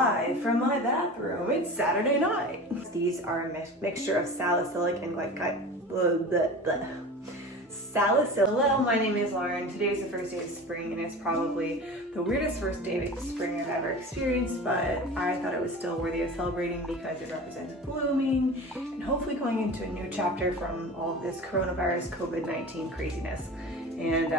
Live from my bathroom, it's Saturday night. These are a mixture of salicylic and salicylic. Hello, my name is Lauren. Today is the first day of spring and it's probably the weirdest first day of spring I've ever experienced, but I thought it was still worthy of celebrating because it represents blooming and hopefully going into a new chapter from all of this coronavirus COVID-19 craziness. And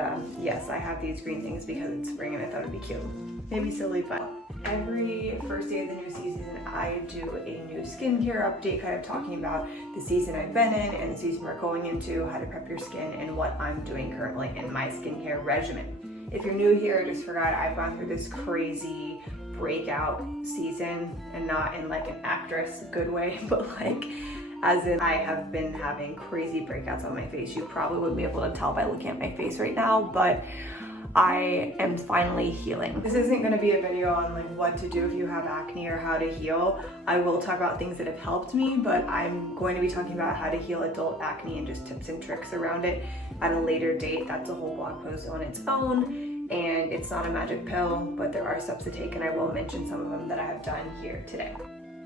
yes, I have these green things because it's spring and I thought it'd be cute. Maybe silly, but every first day of the new season, I do a new skincare update, kind of talking about the season I've been in and the season we're going into, how to prep your skin, and what I'm doing currently in my skincare regimen. If you're new here, just forgot I've gone through this crazy breakout season, and not in like an actress good way, but like as in I have been having crazy breakouts on my face. You probably wouldn't be able to tell by looking at my face right now, but I am finally healing. This isn't going to be a video on like what to do if you have acne or how to heal. I will talk about things that have helped me, but I'm going to be talking about how to heal adult acne and just tips and tricks around it at a later date. That's a whole blog post on its own, and it's not a magic pill, but there are steps to take, and I will mention some of them that I have done here today.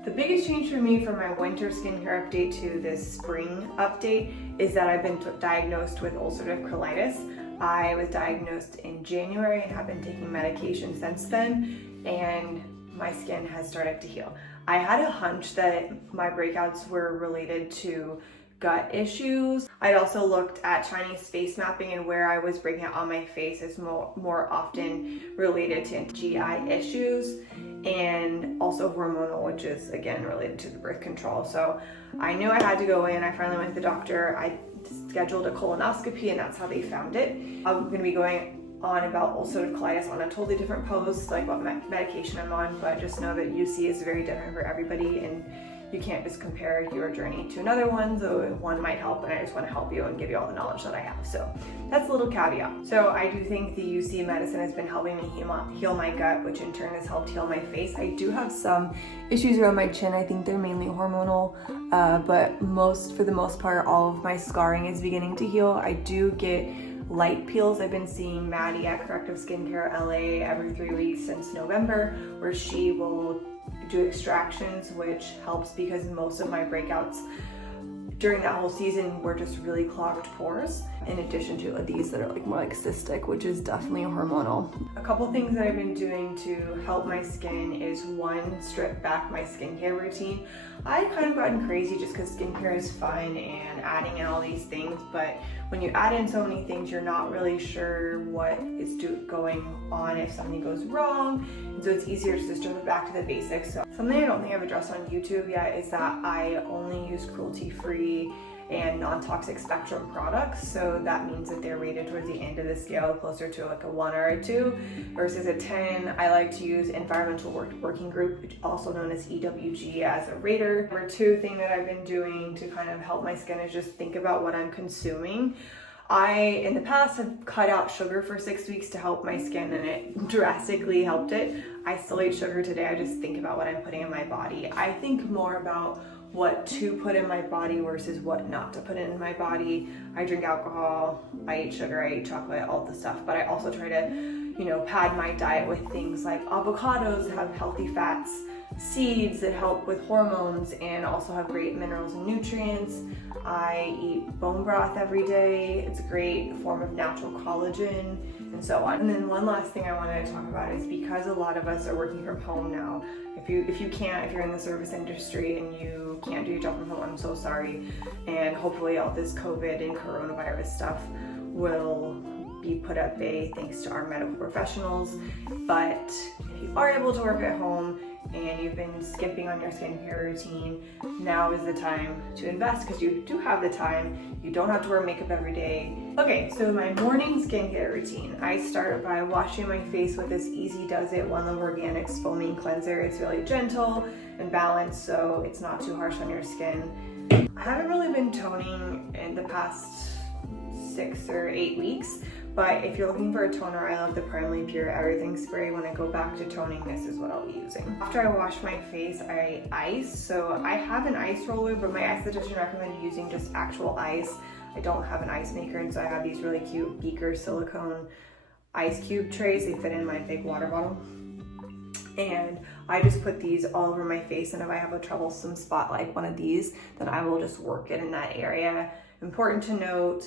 The biggest change for me from my winter skincare update to this spring update is that I've been diagnosed with ulcerative colitis. I was diagnosed in January and have been taking medication since then, and my skin has started to heal. I had a hunch that my breakouts were related to gut issues. I'd also looked at Chinese face mapping, and where I was breaking out on my face is more often related to GI issues and also hormonal, which is again related to the birth control. So I knew I had to go in. I finally went to the doctor. I scheduled a colonoscopy and that's how they found it. I'm going to be going on about ulcerative colitis on a totally different post, like what medication I'm on, but just know that UC is very different for everybody and you can't just compare your journey to another one, so one might help, and I just want to help you and give you all the knowledge that I have. So that's a little caveat. So I do think the UC medicine has been helping me heal my gut, which in turn has helped heal my face. I do have some issues around my chin. I think they're mainly hormonal, but for the most part, all of my scarring is beginning to heal. I do get light peels. I've been seeing Maddie at Corrective Skincare LA every 3 weeks since November, where she will do extractions, which helps because most of my breakouts during that whole season were just really clogged pores, in addition to these that are like more like cystic, which is definitely hormonal. A couple things that I've been doing to help my skin is one, strip back my skincare routine. I've kind of gotten crazy just because skincare is fun and adding in all these things, but when you add in so many things, you're not really sure what is going on if something goes wrong, and so it's easier to strip it back to the basics. So something I don't think I've addressed on YouTube yet is that I only use cruelty-free and non-toxic spectrum products, so that means that they're rated towards the end of the scale, closer to like a 1 or a 2 versus a 10. I like to use Environmental Working Group, which also known as EWG, as a rater. Number 2 thing that I've been doing to kind of help my skin is just think about what I'm consuming. I, in the past, have cut out sugar for 6 weeks to help my skin, and it drastically helped it. I still eat sugar today. I just think about what I'm putting in my body. I think more about what to put in my body versus what not to put in my body. I drink alcohol, I eat sugar, I eat chocolate, all the stuff, but I also try to, pad my diet with things like avocados have healthy fats, seeds that help with hormones and also have great minerals and nutrients. I eat bone broth every day. It's a great form of natural collagen and so on. And then one last thing I wanted to talk about is because a lot of us are working from home now, if you're in the service industry and you can't do your job from home, I'm so sorry. And hopefully all this COVID and coronavirus stuff will be put at bay thanks to our medical professionals. But if you are able to work at home and you've been skimping on your skincare routine, now is the time to invest because you do have the time. You don't have to wear makeup every day. Okay, so my morning skincare routine. I start by washing my face with this Easy Does It One Love Organics foaming cleanser. It's really gentle and balanced, so it's not too harsh on your skin. I haven't really been toning in the past 6 or 8 weeks, but if you're looking for a toner, I love the Primely Pure Everything Spray. When I go back to toning, this is what I'll be using. After I wash my face, I ice. So I have an ice roller, but my esthetician recommended using just actual ice. I don't have an ice maker, and so I have these really cute beaker silicone ice cube trays. They fit in my big water bottle. And I just put these all over my face, and if I have a troublesome spot like one of these, then I will just work it in that area. Important to note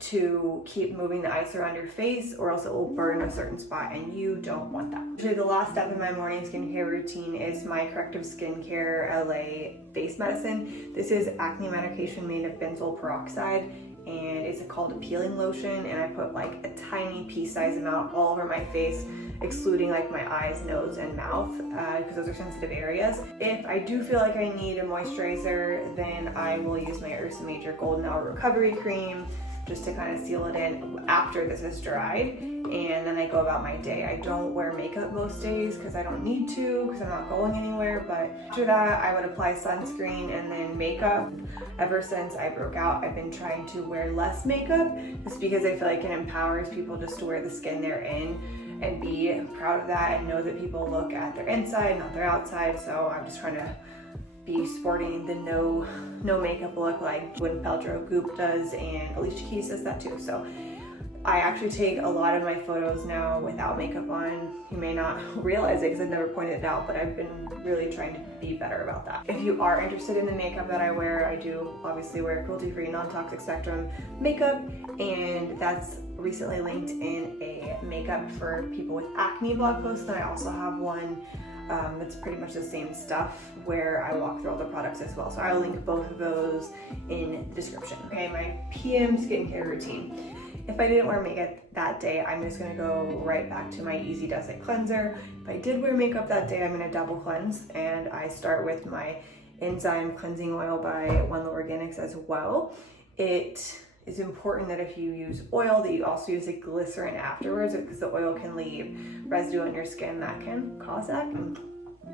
to keep moving the ice around your face, or else it will burn a certain spot, and you don't want that. Usually the last step in my morning skincare routine is my Corrective Skincare LA face medicine. This is acne medication made of benzoyl peroxide, and it's called a peeling lotion, and I put like a tiny pea-sized amount all over my face, excluding like my eyes, nose, and mouth, because those are sensitive areas. If I do feel like I need a moisturizer, then I will use my Ursa Major Golden Hour Recovery Cream, just to kind of seal it in after this is dried, and then I go about my day. I don't wear makeup most days because I don't need to, because I'm not going anywhere, but after that I would apply sunscreen and then makeup. Ever since I broke out, I've been trying to wear less makeup, just because I feel like it empowers people just to wear the skin they're in and be proud of that and know that people look at their inside, not their outside. So I'm just trying to be sporting the no makeup look like Gwyneth Paltrow Goop does, and Alicia Keys does that too. So I actually take a lot of my photos now without makeup on. You may not realize it because I've never pointed it out, but I've been really trying to be better about that. If you are interested in the makeup that I wear, I do obviously wear Cruelty-Free non-toxic spectrum makeup, and that's recently linked in a makeup for people with acne blog post. Then I also have one that's pretty much the same stuff where I walk through all the products as well. So I'll link both of those in the description. Okay, my PM skincare routine. If I didn't wear makeup that day, I'm just gonna go right back to my Easy Does It cleanser. If I did wear makeup that day, I'm gonna double cleanse, and I start with my enzyme cleansing oil by One Low Organics as well. It is important that if you use oil, that you also use a glycerin afterwards, because the oil can leave residue on your skin that can cause acne.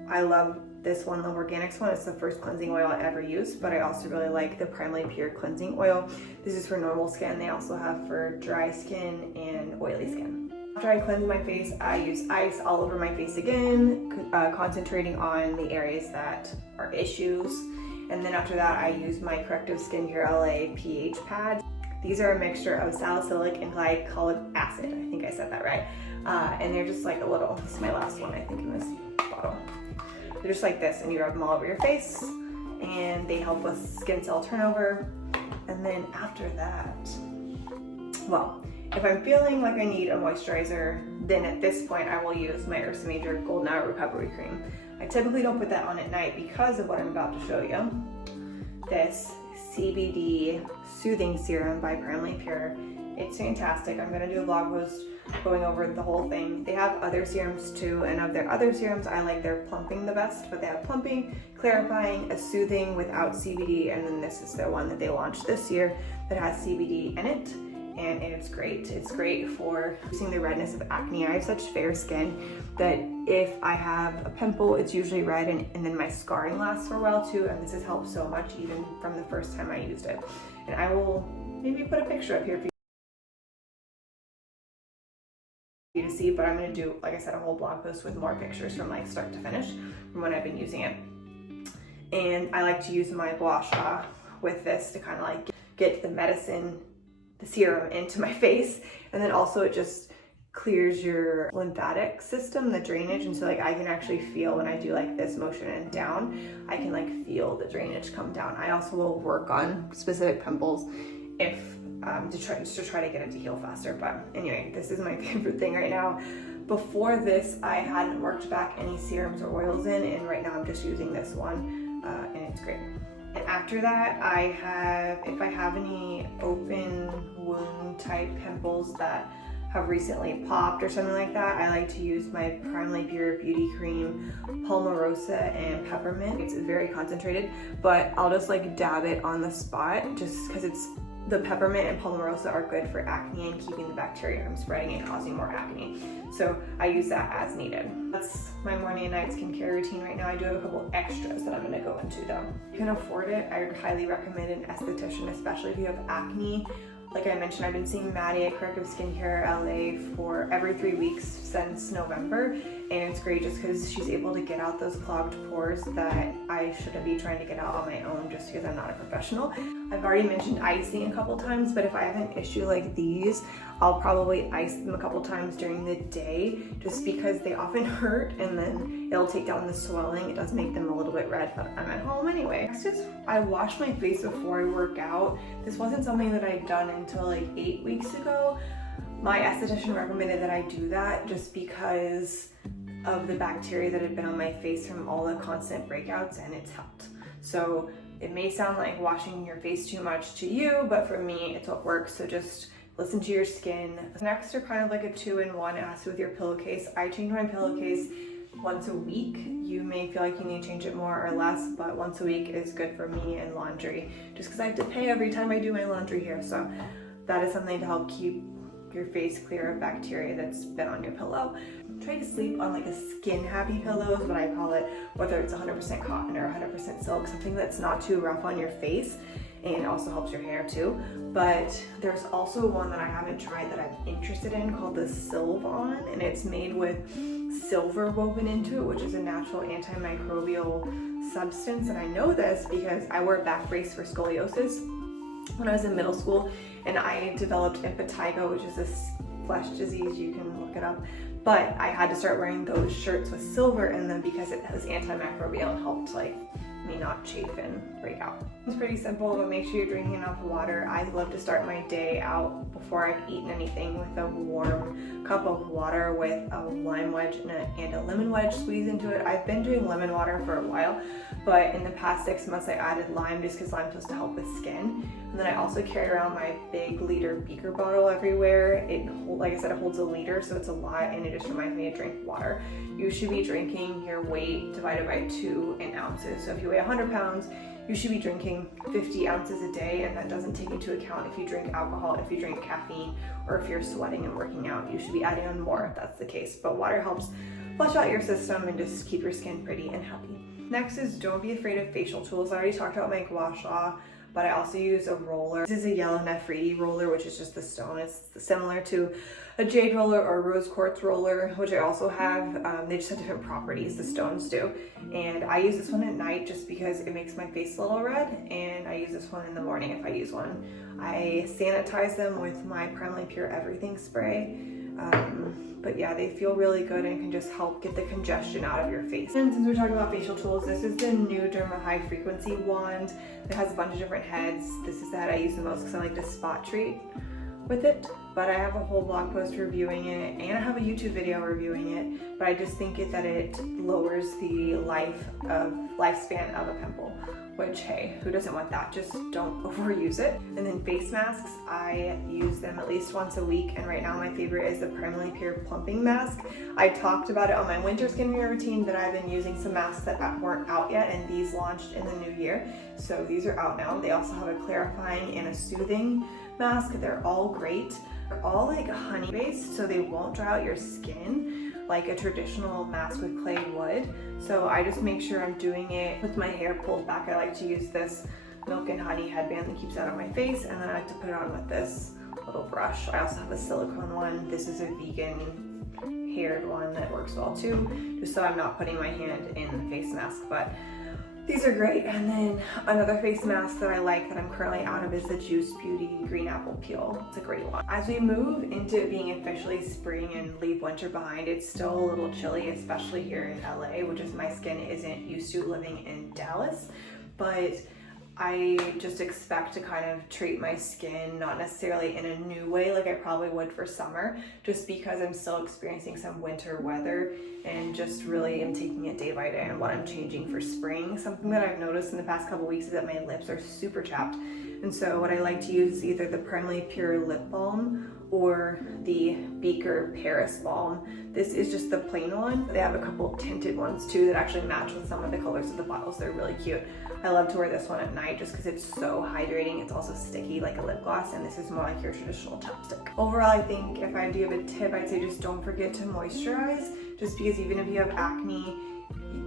I love this One Low Organics one. It's the first cleansing oil I ever used, but I also really like the Primarily Pure cleansing oil. This is for normal skin. They also have for dry skin and oily skin. After I cleanse my face, I use ice all over my face again, concentrating on the areas that are issues. And then after that, I use my Corrective Skincare LA pH pads. These are a mixture of salicylic and glycolic acid. I think I said that right. And they're just like a little, this is my last one I think in this bottle. They're just like this, and you rub them all over your face, and they help with skin cell turnover. And then after that, well, if I'm feeling like I need a moisturizer, then at this point I will use my Ursa Major Golden Hour Recovery Cream. I typically don't put that on at night because of what I'm about to show you. This CBD Soothing Serum by Primarily Pure. It's fantastic. I'm gonna do a vlog post going over the whole thing. They have other serums too, and of their other serums, I like their plumping the best, but they have plumping, clarifying, a soothing without CBD, and then this is the one that they launched this year that has CBD in it, and it's great. It's great for reducing the redness of acne. I have such fair skin that if I have a pimple, it's usually red, and then my scarring lasts for a while too, and this has helped so much even from the first time I used it. And I will maybe put a picture up here for you to see, but I'm going to do, like I said, a whole blog post with more pictures from like start to finish from when I've been using it. And I like to use my gua sha with this to kind of like get the medicine, the serum into my face, and then also it just clears your lymphatic system, the drainage, and so like I can actually feel when I do like this motion and down, I can like feel the drainage come down. I also will work on specific pimples if to try to get it to heal faster. But anyway, this is my favorite thing right now. Before this, I hadn't worked back any serums or oils in, and right now I'm just using this one, and it's great. And after that, if I have any open wound type pimples that have recently popped or something like that, I like to use my Primarily Pure Beauty Cream, Palmarosa and Peppermint. It's very concentrated, but I'll just like dab it on the spot just because the peppermint and palmarosa are good for acne and keeping the bacteria from spreading and causing more acne. So I use that as needed. That's my morning and night skincare routine right now. I do have a couple extras that I'm gonna go into though. If you can afford it, I would highly recommend an esthetician, especially if you have acne. Like I mentioned, I've been seeing Maddie at Corrective Skincare LA for every 3 weeks since November, and it's great just because she's able to get out those clogged pores that I shouldn't be trying to get out on my own just because I'm not a professional. I've already mentioned icing a couple times, but if I have an issue like these, I'll probably ice them a couple times during the day just because they often hurt, and then it'll take down the swelling. It does make them a little bit red, but I'm at home anyway. Next is I wash my face before I work out. This wasn't something that I'd done until like 8 weeks ago. My esthetician recommended that I do that just because of the bacteria that had been on my face from all the constant breakouts, and it's helped. So it may sound like washing your face too much to you, but for me, it's what works. So just listen to your skin. Next are kind of like a 2-in-1 as with your pillowcase. I change my pillowcase once a week. You may feel like you need to change it more or less, but once a week is good for me and laundry, just because I have to pay every time I do my laundry here. So that is something to help keep your face clear of bacteria that's been on your pillow. Try to sleep on like a skin happy pillow is what I call it, whether it's 100% cotton or 100% silk, something that's not too rough on your face, and also helps your hair too. But there's also one that I haven't tried that I'm interested in called the Sylvan, and it's made with silver woven into it, which is a natural antimicrobial substance. And I know this because I wear a back brace for scoliosis when I was in middle school, and I developed impetigo, which is a flesh disease. You can look it up. But I had to start wearing those shirts with silver in them because it was antimicrobial and helped like me not chafe and break out. It's pretty simple, but make sure you're drinking enough water. I love to start my day out before I've eaten anything with a warm cup of water with a lime wedge and a lemon wedge squeeze into it. I've been doing lemon water for a while, but in the past 6 months I added lime just because lime's supposed to help with skin. And then I also carry around my big liter beaker bottle everywhere. It, like I said, it holds a liter, so it's a lot, and it just reminds me to drink water. You should be drinking your weight divided by 2 in ounces. So if you weigh 100 pounds, you should be drinking 50 ounces a day, and that doesn't take into account if you drink alcohol, if you drink caffeine, or if you're sweating and working out. You should be adding on more if that's the case. But water helps flush out your system and just keep your skin pretty and happy. Next is don't be afraid of facial tools. I already talked about my gua sha, but I also use a roller. This is a yellow Nephrites roller, which is just the stone. It's similar to a jade roller or a rose quartz roller, which I also have. They just have different properties, the stones do. And I use this one at night just because it makes my face a little red, and I use this one in the morning if I use one. I sanitize them with my Primarily Pure Everything spray. But yeah, they feel really good and can just help get the congestion out of your face. And since we're talking about facial tools, this is the new Derma High Frequency wand. It has a bunch of different heads. This is the head I use the most because I like to spot treat with it. But I have a whole blog post reviewing it, and I have a YouTube video reviewing it. But I just think that it lowers the lifespan of a pimple, which, hey, who doesn't want that? Just don't overuse it. And then face masks, I use them at least once a week, and right now my favorite is the Primarily Pure Plumping Mask. I talked about it on my winter skincare routine that I've been using some masks that weren't out yet, and these launched in the new year. So these are out now. They also have a clarifying and a soothing mask. They're all great. They're all like honey based, so they won't dry out your skin like a traditional mask with clay would. So I just make sure I'm doing it with my hair pulled back. I like to use this milk and honey headband that keeps it out of my face, and then I like to put it on with this little brush. I also have a silicone one. This is a vegan haired one that works well too, just so I'm not putting my hand in the face mask. But these are great. And then another face mask that I like that I'm currently out of is the Juice Beauty Green Apple Peel. It's a great one. As we move into it being officially spring and leave winter behind, it's still a little chilly, especially here in LA, which is my skin isn't used to living in Dallas. But I just expect to kind of treat my skin not necessarily in a new way like I probably would for summer, just because I'm still experiencing some winter weather and just really am taking it day by day on what I'm changing for spring. Something that I've noticed in the past couple weeks is that my lips are super chapped. And so what I like to use is either the Primarily Pure Lip Balm or the Beaker Paris Balm. This is just the plain one. They have a couple of tinted ones too that actually match with some of the colors of the bottles. They're really cute. I love to wear this one at night just because it's so hydrating. It's also sticky like a lip gloss, and this is more like your traditional chapstick. Overall, I think if I had to give a tip, I'd say just don't forget to moisturize, just because even if you have acne,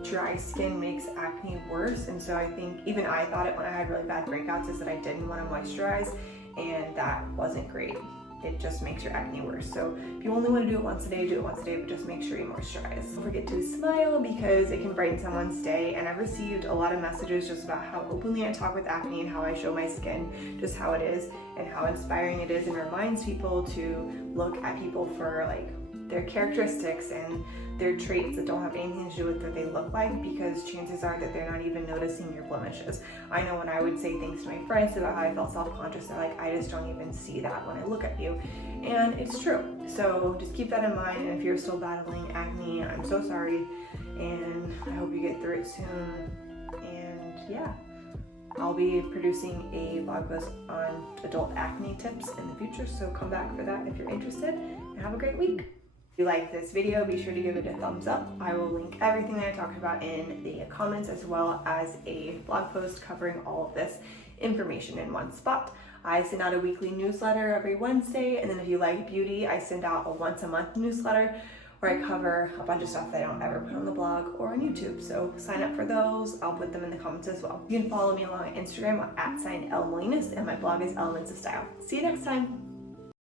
dry skin makes acne worse. And so I think even I thought it when I had really bad breakouts is that I didn't want to moisturize, and that wasn't great. It just makes your acne worse. So if you only want to do it once a day, do it once a day, but just make sure you moisturize. Don't forget to smile because it can brighten someone's day. And I've received a lot of messages just about how openly I talk with acne and how I show my skin, just how it is and how inspiring it is, and reminds people to look at people for like their characteristics and their traits that don't have anything to do with what they look like, because chances are that they're not even noticing your blemishes. I know when I would say things to my friends about how I felt self-conscious, they're like, I just don't even see that when I look at you. And it's true. So just keep that in mind. And if you're still battling acne, I'm so sorry. And I hope you get through it soon. And yeah, I'll be producing a blog post on adult acne tips in the future. So come back for that if you're interested, and have a great week. If you like this video, be sure to give it a thumbs up. I will link everything that I talked about in the comments, as well as a blog post covering all of this information in one spot. I send out a weekly newsletter every Wednesday, and then if you like beauty, I send out a once a month newsletter where I cover a bunch of stuff that I don't ever put on the blog or on YouTube. So sign up for those. I'll put them in the comments as well. You can follow me along on Instagram at @L Molinas, and my blog is Elements of Style. See you next time.